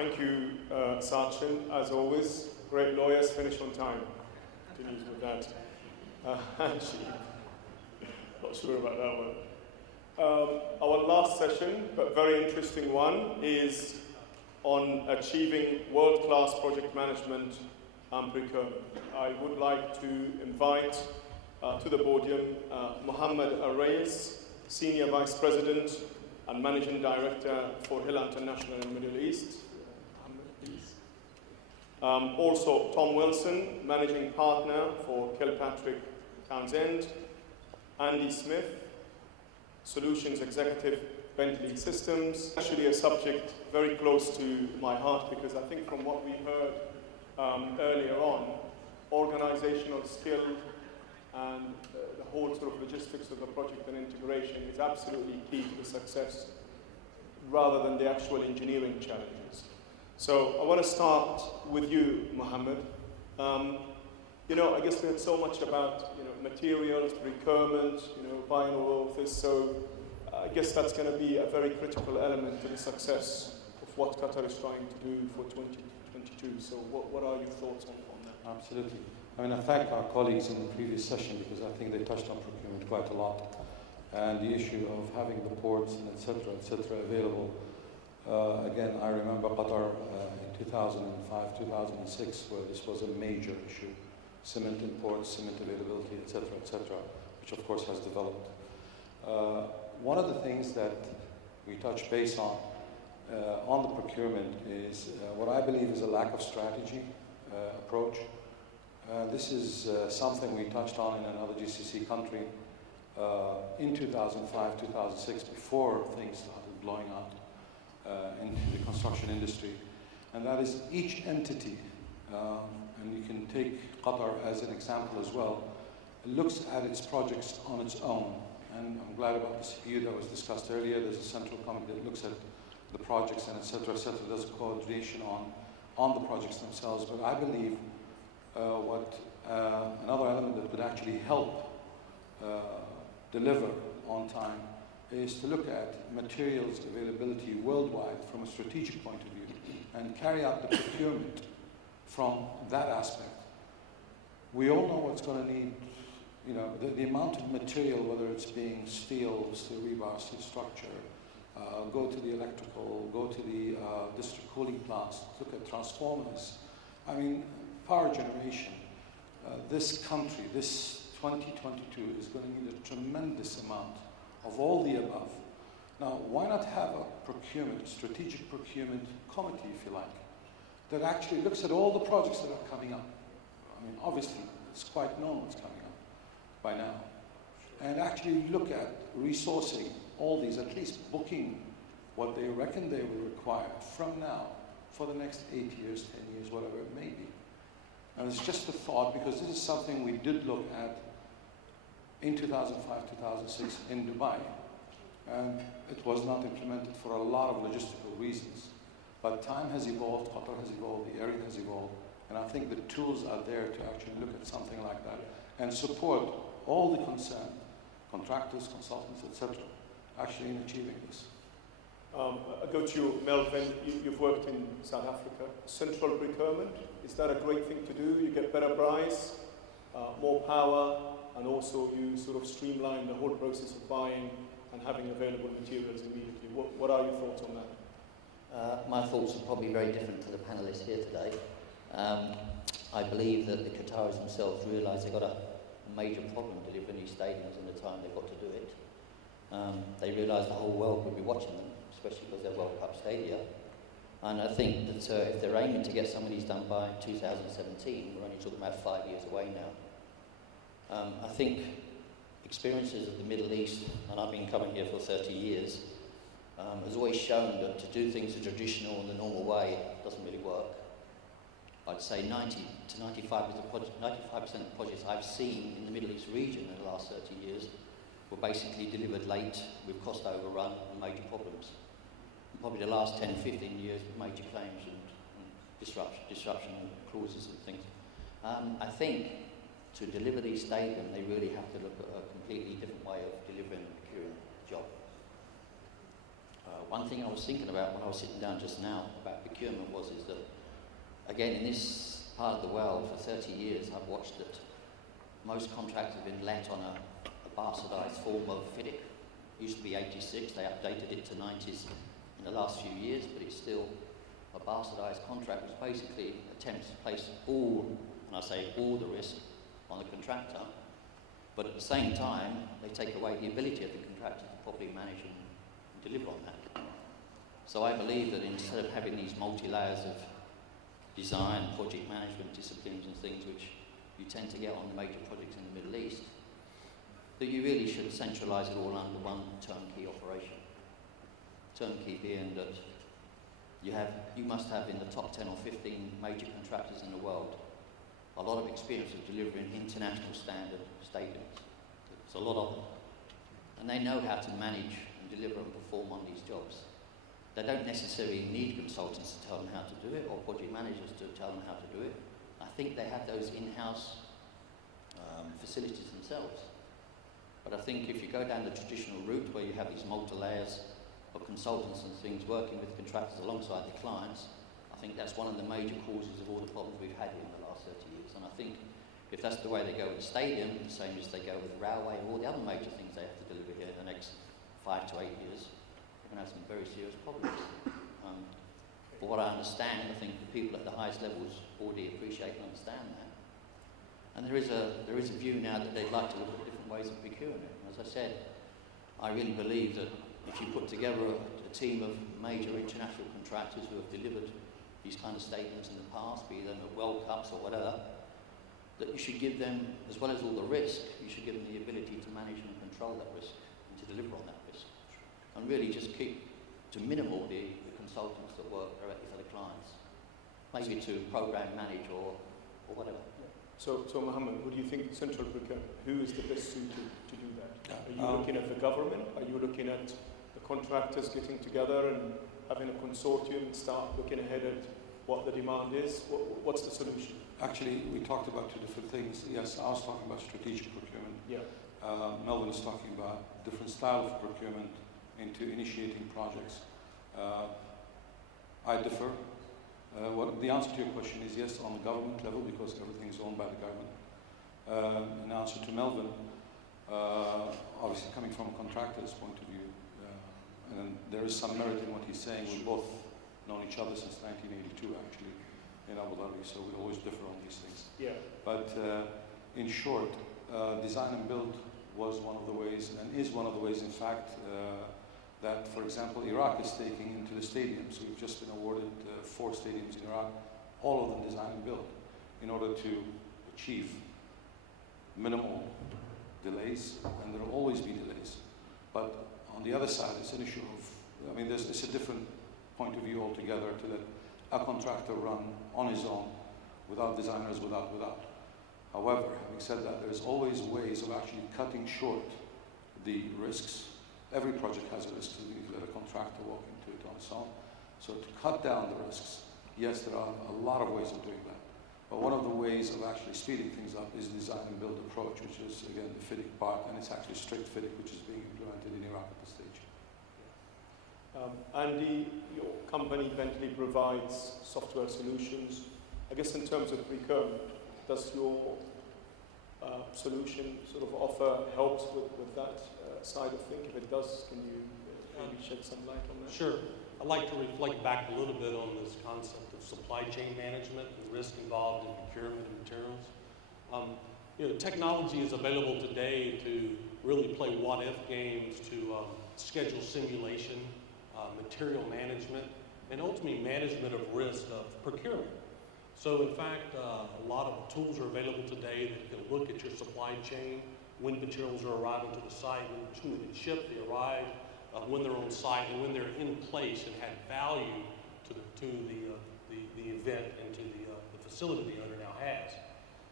Thank you, Sachin. As always, great lawyers finish on time. Continues with that. Actually, not sure about that one. Our last session, but very interesting one, is on achieving world-class project management and procurement. I would like to invite to the podium Mohammed Rais, Senior Vice President and Managing Director for Hill International in the Middle East. Also, Tom Wilson, Managing Partner for Kilpatrick, Townsend. Andy Smith, Solutions Executive, Bentley Systems. Actually a subject very close to my heart because I think from what we heard earlier on, organizational skill and the whole sort of logistics of the project and integration is absolutely key to the success rather than the actual engineering challenges. So I want to start with you, Mohammed. I guess we had so much about materials, procurement, buying all of this. So I guess that's going to be a very critical element to the success of what Qatar is trying to do for 2022. So what are your thoughts on that? Absolutely. I mean, I thank our colleagues in the previous session because I think they touched on procurement quite a lot. And the issue of having the ports and et cetera, available. Again, I remember Qatar in 2005, 2006, where this was a major issue. Cement imports, cement availability, et cetera, which of course has developed. One of the things that we touch base on the procurement is what I believe is a lack of strategy approach. This is something we touched on in another GCC country in 2005, 2006, before things started blowing up in the construction industry. And that is each entity, and you can take Qatar as an example as well, looks at its projects on its own. And I'm glad about the CPU that was discussed earlier. There's a central committee that looks at the projects and et cetera, does a coordination on the projects themselves. But I believe another element that would actually help deliver on time is to look at materials availability worldwide from a strategic point of view and carry out the procurement from that aspect. We all know what's going to need, the amount of material, whether it's being steel rebar, steel structure, go to the electrical, go to the district cooling plants, look at transformers. I mean, power generation. This country, this 2022 is going to need a tremendous amount of all the above. Now, why not have a strategic procurement committee, if you like, that actually looks at all the projects that are coming up? I mean, obviously, it's quite known what's coming up by now. And actually look at resourcing all these, at least booking what they reckon they will require from now for the next 8 years, 10 years, whatever it may be. And it's just a thought, because this is something we did look at in 2005, 2006 in Dubai. And it was not implemented for a lot of logistical reasons. But time has evolved, Qatar has evolved, the area has evolved, and I think the tools are there to actually look at something like that and support all the concerned, contractors, consultants, etc., actually in achieving this. I'll go to you, Melvyn. You've worked in South Africa. Central procurement, is that a great thing to do? You get better price, more power, and also you sort of streamline the whole process of buying and having available materials immediately. What are your thoughts on that? My thoughts are probably very different to the panelists here today. I believe that the Qataris themselves realise they've got a major problem delivering these stadiums in the time they've got to do it. They realise the whole world will be watching them, especially because they're World Cup stadia. And I think that if they're aiming to get some of these done by 2017, we're only talking about 5 years away now. I think experiences of the Middle East, and I've been coming here for 30 years, has always shown that to do things the traditional and the normal way doesn't really work. I'd say 90 to 95% of projects I've seen in the Middle East region in the last 30 years were basically delivered late with cost overrun and major problems. And probably the last 10, 15 years with major claims and disruption clauses and things. I think to deliver these stadiums, they really have to look at a completely different way of delivering and procuring the job. one thing I was thinking about when I was sitting down just now about procurement is that, again, in this part of the world, for 30 years, I've watched that most contracts have been let on a bastardised form of FIDIC. It used to be 86, they updated it to 90s in the last few years, but it's still a bastardised contract, which basically attempts to place all, and I say all, the risk on the contractor, but at the same time, they take away the ability of the contractor to properly manage and deliver on that. So I believe that instead of having these multi-layers of design, project management disciplines and things which you tend to get on the major projects in the Middle East, that you really should centralise it all under one turnkey operation. Turnkey being that you must have in the top 10 or 15 major contractors in the world a lot of experience of delivering international standard stadiums. It's a lot of them. And they know how to manage and deliver and perform on these jobs. They don't necessarily need consultants to tell them how to do it, or project managers to tell them how to do it. I think they have those in-house facilities themselves. But I think if you go down the traditional route where you have these multi-layers of consultants and things working with contractors alongside the clients, I think that's one of the major causes of all the problems we've had in the last 30 years. And I think if that's the way they go with the stadium, the same as they go with the railway and all the other major things they have to deliver here in the next 5 to 8 years, we're going to have some very serious problems. But what I understand, I think the people at the highest levels already appreciate and understand that. And there is a view now that they'd like to look at different ways of procuring it. As I said, I really believe that if you put together a team of major international contractors who have delivered these kind of stadiums in the past, be them at World Cups or whatever, that you should give them, as well as all the risk, you should give them the ability to manage and control that risk and to deliver on that risk. And really just keep to minimal the consultants that work directly for the clients. Maybe to program manage or whatever. So Mohammed, what do you think central procurement, who is the best suited to do that? Are you looking at the government? Are you looking at the contractors getting together and having a consortium and start looking ahead at what the demand is? What's the solution? Actually, we talked about two different things. Yes, I was talking about strategic procurement. Yeah. Melvyn is talking about different style of procurement into initiating projects. I differ. The answer to your question is yes, on the government level, because everything is owned by the government. In answer to Melvyn, obviously coming from a contractor's point of view, and there is some merit in what he's saying. We've both known each other since 1982, actually, in Abu Dhabi, so we always differ on these things. Yeah. But in short, design and build was one of the ways, and is one of the ways, in fact, that, for example, Iraq is taking into the stadiums. We've just been awarded 4 stadiums in Iraq, all of them design and build, in order to achieve minimal delays, and there will always be delays. But on the other side, it's an issue of, it's a different point of view altogether to let a contractor run on his own, without designers, without. However, having said that, there's always ways of actually cutting short the risks. Every project has a risk, so you need to let a contractor walk into it on its own. So to cut down the risks, yes, there are a lot of ways of doing that. But one of the ways of actually speeding things up is the design and build approach, which is, again, the FIDIC part, and it's actually strict FIDIC, which is being implemented in Iraq at this stage. Andy, your company, Bentley, provides software solutions. I guess in terms of procurement, does your solution sort of offer helps with that side of things? If it does, can you maybe shed some light on that? Sure. I'd like to reflect back a little bit on this concept of supply chain management and risk involved in procurement of materials. Technology is available today to really play what-if games, to schedule simulation, material management, and ultimately management of risk of procurement. So in fact, a lot of tools are available today that can look at your supply chain, when materials are arriving to the site, when they ship, they arrive, when they're on site, and when they're in place and have value to the event and to the facility the owner now has.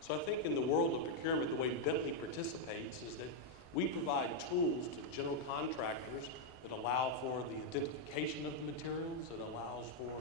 So I think in the world of procurement, the way Bentley participates is that we provide tools to general contractors that allow for the identification of the materials, that allows for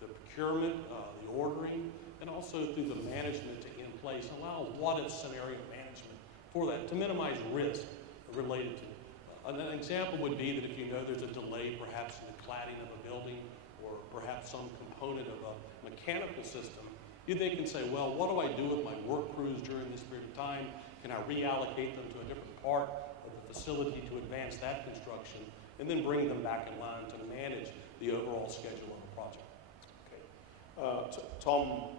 the procurement, the ordering, and also through the management to in place, allows what-if scenario management for that to minimize risk related to An example would be that if you know there's a delay perhaps in the cladding of a building or perhaps some component of a mechanical system, you then can say, well, what do I do with my work crews during this period of time? Can I reallocate them to a different part of the facility to advance that construction, and then bring them back in line to manage the overall schedule of the project? Tom,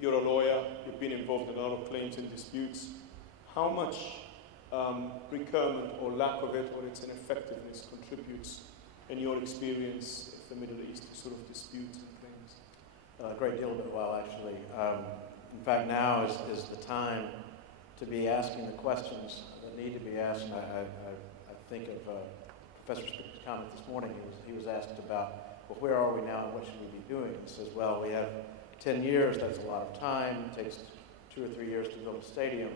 you're a lawyer, you've been involved in a lot of claims and disputes. How much procurement or lack of it or its ineffectiveness contributes, in your experience, in the Middle East to sort of disputes and things? A great deal of it, well, actually. In fact, now is the time to be asking the questions that need to be asked. And I think of Professor Speaker's comment this morning. He was asked about, well, where are we now and what should we be doing? He says, well, we have 10 years, that's a lot of time. It takes 2 or 3 years to build a stadium.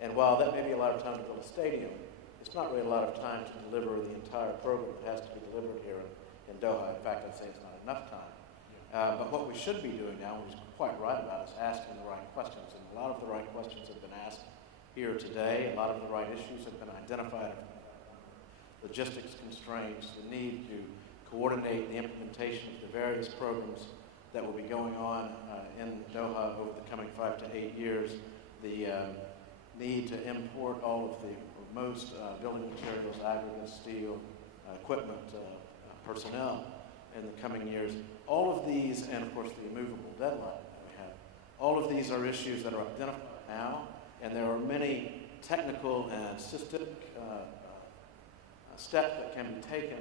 And while that may be a lot of time to build a stadium, it's not really a lot of time to deliver the entire program that has to be delivered here in Doha. In fact, I'd say it's not enough time. But what we should be doing now, which is quite right about, is asking the right questions. And a lot of the right questions have been asked here today. A lot of the right issues have been identified. Logistics constraints, the need to coordinate the implementation of the various programs that will be going on in Doha over the coming 5 to 8 years. The need to import all of the most building materials, aggregates, steel, equipment, personnel in the coming years. All of these, and of course the immovable deadline that we have, all of these are issues that are identified now, and there are many technical and systemic steps that can be taken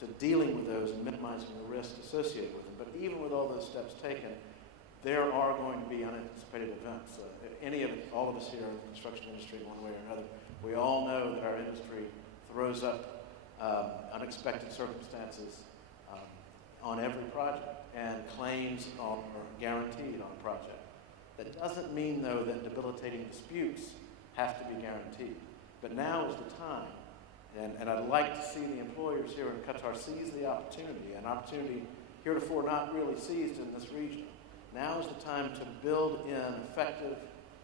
to dealing with those and minimizing the risk associated with them. But even with all those steps taken, there are going to be unanticipated events. All of us here in the construction industry, one way or another, we all know that our industry throws up unexpected circumstances on every project, and claims are guaranteed on a project. That doesn't mean, though, that debilitating disputes have to be guaranteed. But now is the time, and I'd like to see the employers here in Qatar seize the opportunity, an opportunity heretofore not really seized in this region. Now is the time to build in effective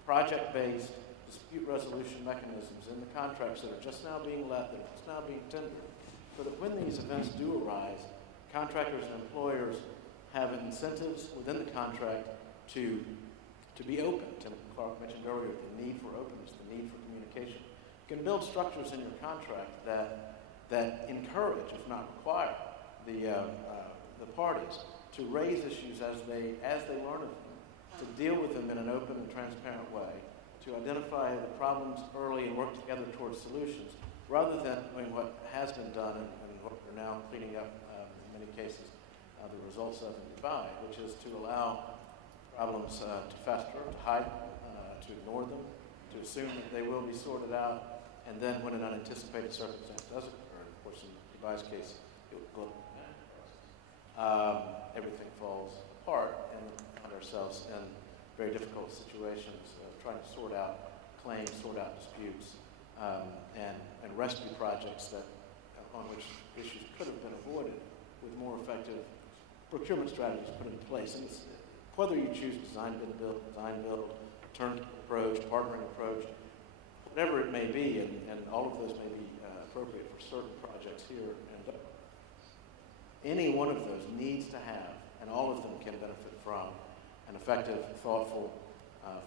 project-based dispute resolution mechanisms in the contracts that are just now being let, that are just now being tendered, so that when these events do arise, contractors and employers have incentives within the contract to be open. Tim Clark mentioned earlier the need for openness, the need for communication. You can build structures in your contract that encourage, if not require, the parties to raise issues as they learn of them, to deal with them in an open and transparent way, to identify the problems early and work together towards solutions, rather than doing what has been done and what we're now cleaning up in many cases the results of in Dubai, which is to allow problems to fester, to hide them, to ignore them, to assume that they will be sorted out, and then when an unanticipated circumstance does occur, and of course in Dubai's case, it was global everything falls apart, and we find ourselves in very difficult situations trying to sort out claims, sort out disputes, and rescue projects on which issues could have been avoided with more effective procurement strategies put into place. And whether you choose design build, turnkey approach, partnering approach, whatever it may be, and all of those may be appropriate for certain projects here, and any one of those needs to have, and all of them can benefit from, an effective, thoughtful,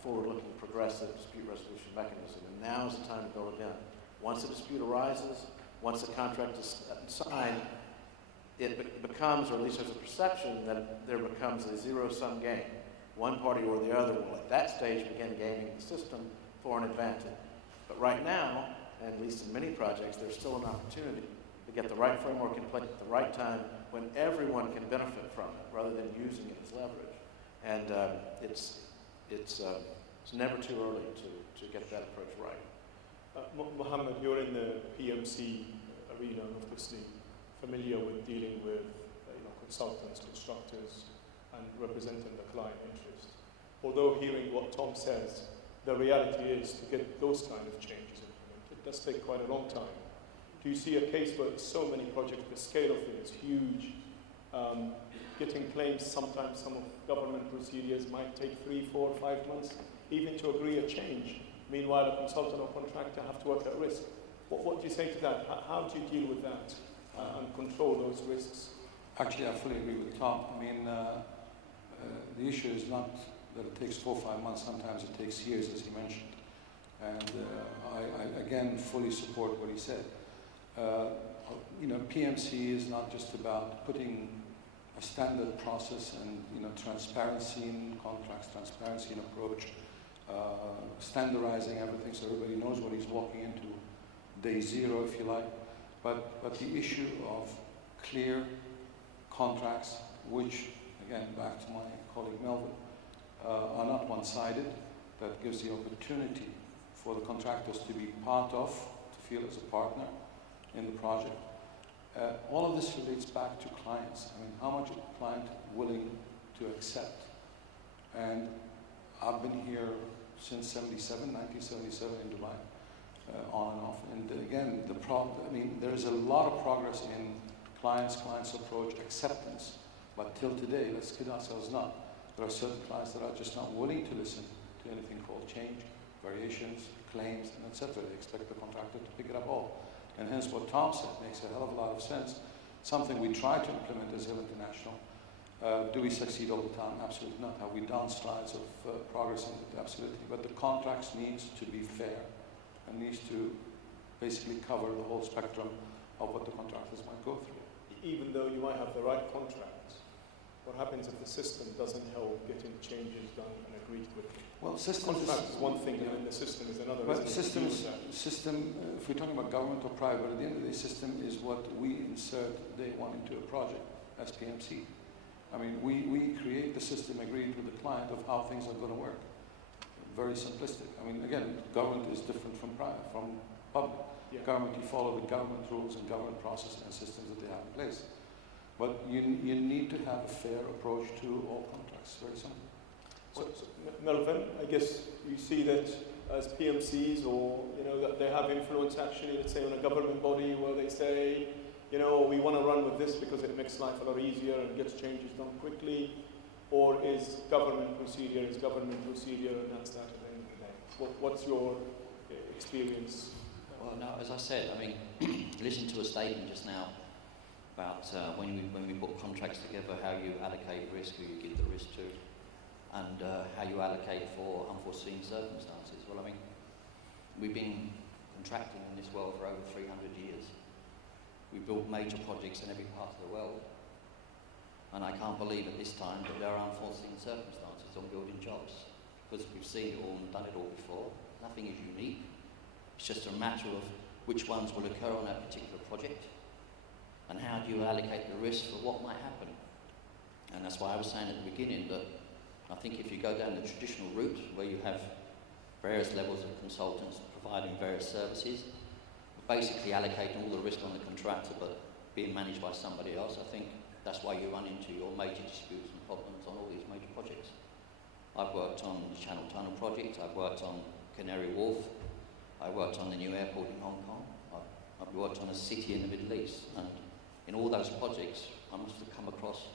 forward-looking, progressive dispute resolution mechanism. And now is the time to build it in. Once a dispute arises, once the contract is signed, it becomes, or at least there's a perception that there becomes a zero-sum game. One party or the other will at that stage begin gaming the system for an advantage. But right now, at least in many projects, there's still an opportunity to get the right framework in place at the right time when everyone can benefit from it, rather than using it as leverage. And it's never too early to get that approach right. Mohammed, you're in the PMC arena, obviously familiar with dealing with consultants, constructors, and representing the client interest. Although hearing what Tom says, the reality is to get those kind of changes implemented, it does take quite a long time. Do you see a case where so many projects, the scale of it is huge, getting claims, sometimes some of government procedures might take 3, 4, 5 months, even to agree a change. Meanwhile, a consultant or contractor have to work at risk. What do you say to that? How do you deal with that and control those risks? Actually, I fully agree with Tom. I mean, the issue is not that it takes 4 or 5 months. Sometimes it takes years, as he mentioned. And I again fully support what he said. You know, PMC is not just about putting a standard process and, you know, transparency in contracts, transparency in approach, standardizing everything so everybody knows what he's walking into day zero, if you like. But the issue of clear contracts, which, again, back to my colleague Melvyn, are not one-sided, that gives the opportunity for the contractors to be part of, to feel as a partner in the project. All of this relates back to clients. I mean, how much is the client willing to accept? And I've been here since 1977 in Dubai, on and off. And again, I mean, there's a lot of progress in clients' approach, acceptance. But till today, let's kid ourselves not. There are certain clients that are just not willing to listen to anything called change, variations, claims, and etc. They expect the contractor to pick it up all. And hence what Tom said makes a hell of a lot of sense. Something we try to implement as Hill International. Do we succeed all the time? Absolutely not. Have we done strides of progress in it? Absolutely. But the contracts needs to be fair and needs to basically cover the whole spectrum of what the contractors might go through. Even though you might have the right contract, what happens if the system doesn't help getting changes done and agreed quickly? Well, systems contract is one thing, and the system is another. But system, if we're talking about government or private, at the end of the day, system is what we insert day one into a project as PMC. I mean, we create the system agreed with the client of how things are going to work. Very simplistic. I mean, again, government is different from private, from public. Yeah. Government, you follow the government rules and government process and systems that they have in place. But you need to have a fair approach to all contracts. Very simple. So, Melvyn, I guess you see that as PMCs, or that they have influence actually, let's say on a government body where they say, we want to run with this because it makes life a lot easier and gets changes done quickly, or is government procedure and that's that at the end of the day. What's your experience? Well, no, as I said, I mean, listen to a statement just now about when we put contracts together, how you allocate risk, who you give the risk to, and how you allocate for unforeseen circumstances. Well, I mean, we've been contracting in this world for over 300 years. We built major projects in every part of the world. And I can't believe at this time that there are unforeseen circumstances on building jobs, because we've seen it all and done it all before. Nothing is unique. It's just a matter of which ones will occur on that particular project, and how do you allocate the risk for what might happen. And that's why I was saying at the beginning that I think if you go down the traditional route where you have various levels of consultants providing various services, basically allocating all the risk on the contractor but being managed by somebody else, I think that's why you run into your major disputes and problems on all these major projects. I've worked on the Channel Tunnel project, I've worked on Canary Wharf, I worked on the new airport in Hong Kong, I've worked on a city in the Middle East, and in all those projects I must have come across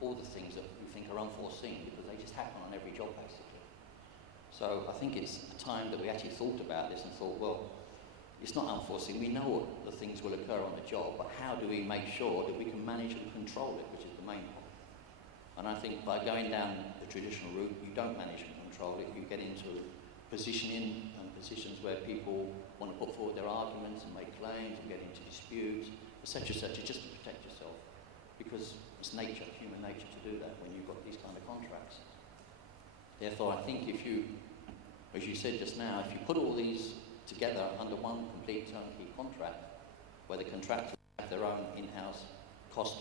all the things that we think are unforeseen, because they just happen on every job basically. So I think it's a time that we actually thought about this and thought, well, it's not unforeseen, we know what the things will occur on the job, but how do we make sure that we can manage and control it, which is the main point. And I think by going down the traditional route, you don't manage and control it, you get into positioning and positions where people want to put forward their arguments and make claims and get into disputes, etc., just to protect yourself. Because it's nature, human nature to do that when you've got these kind of contracts. Therefore, I think if you, as you said just now, if you put all these together under one complete turnkey contract, where the contractors have their own in-house cost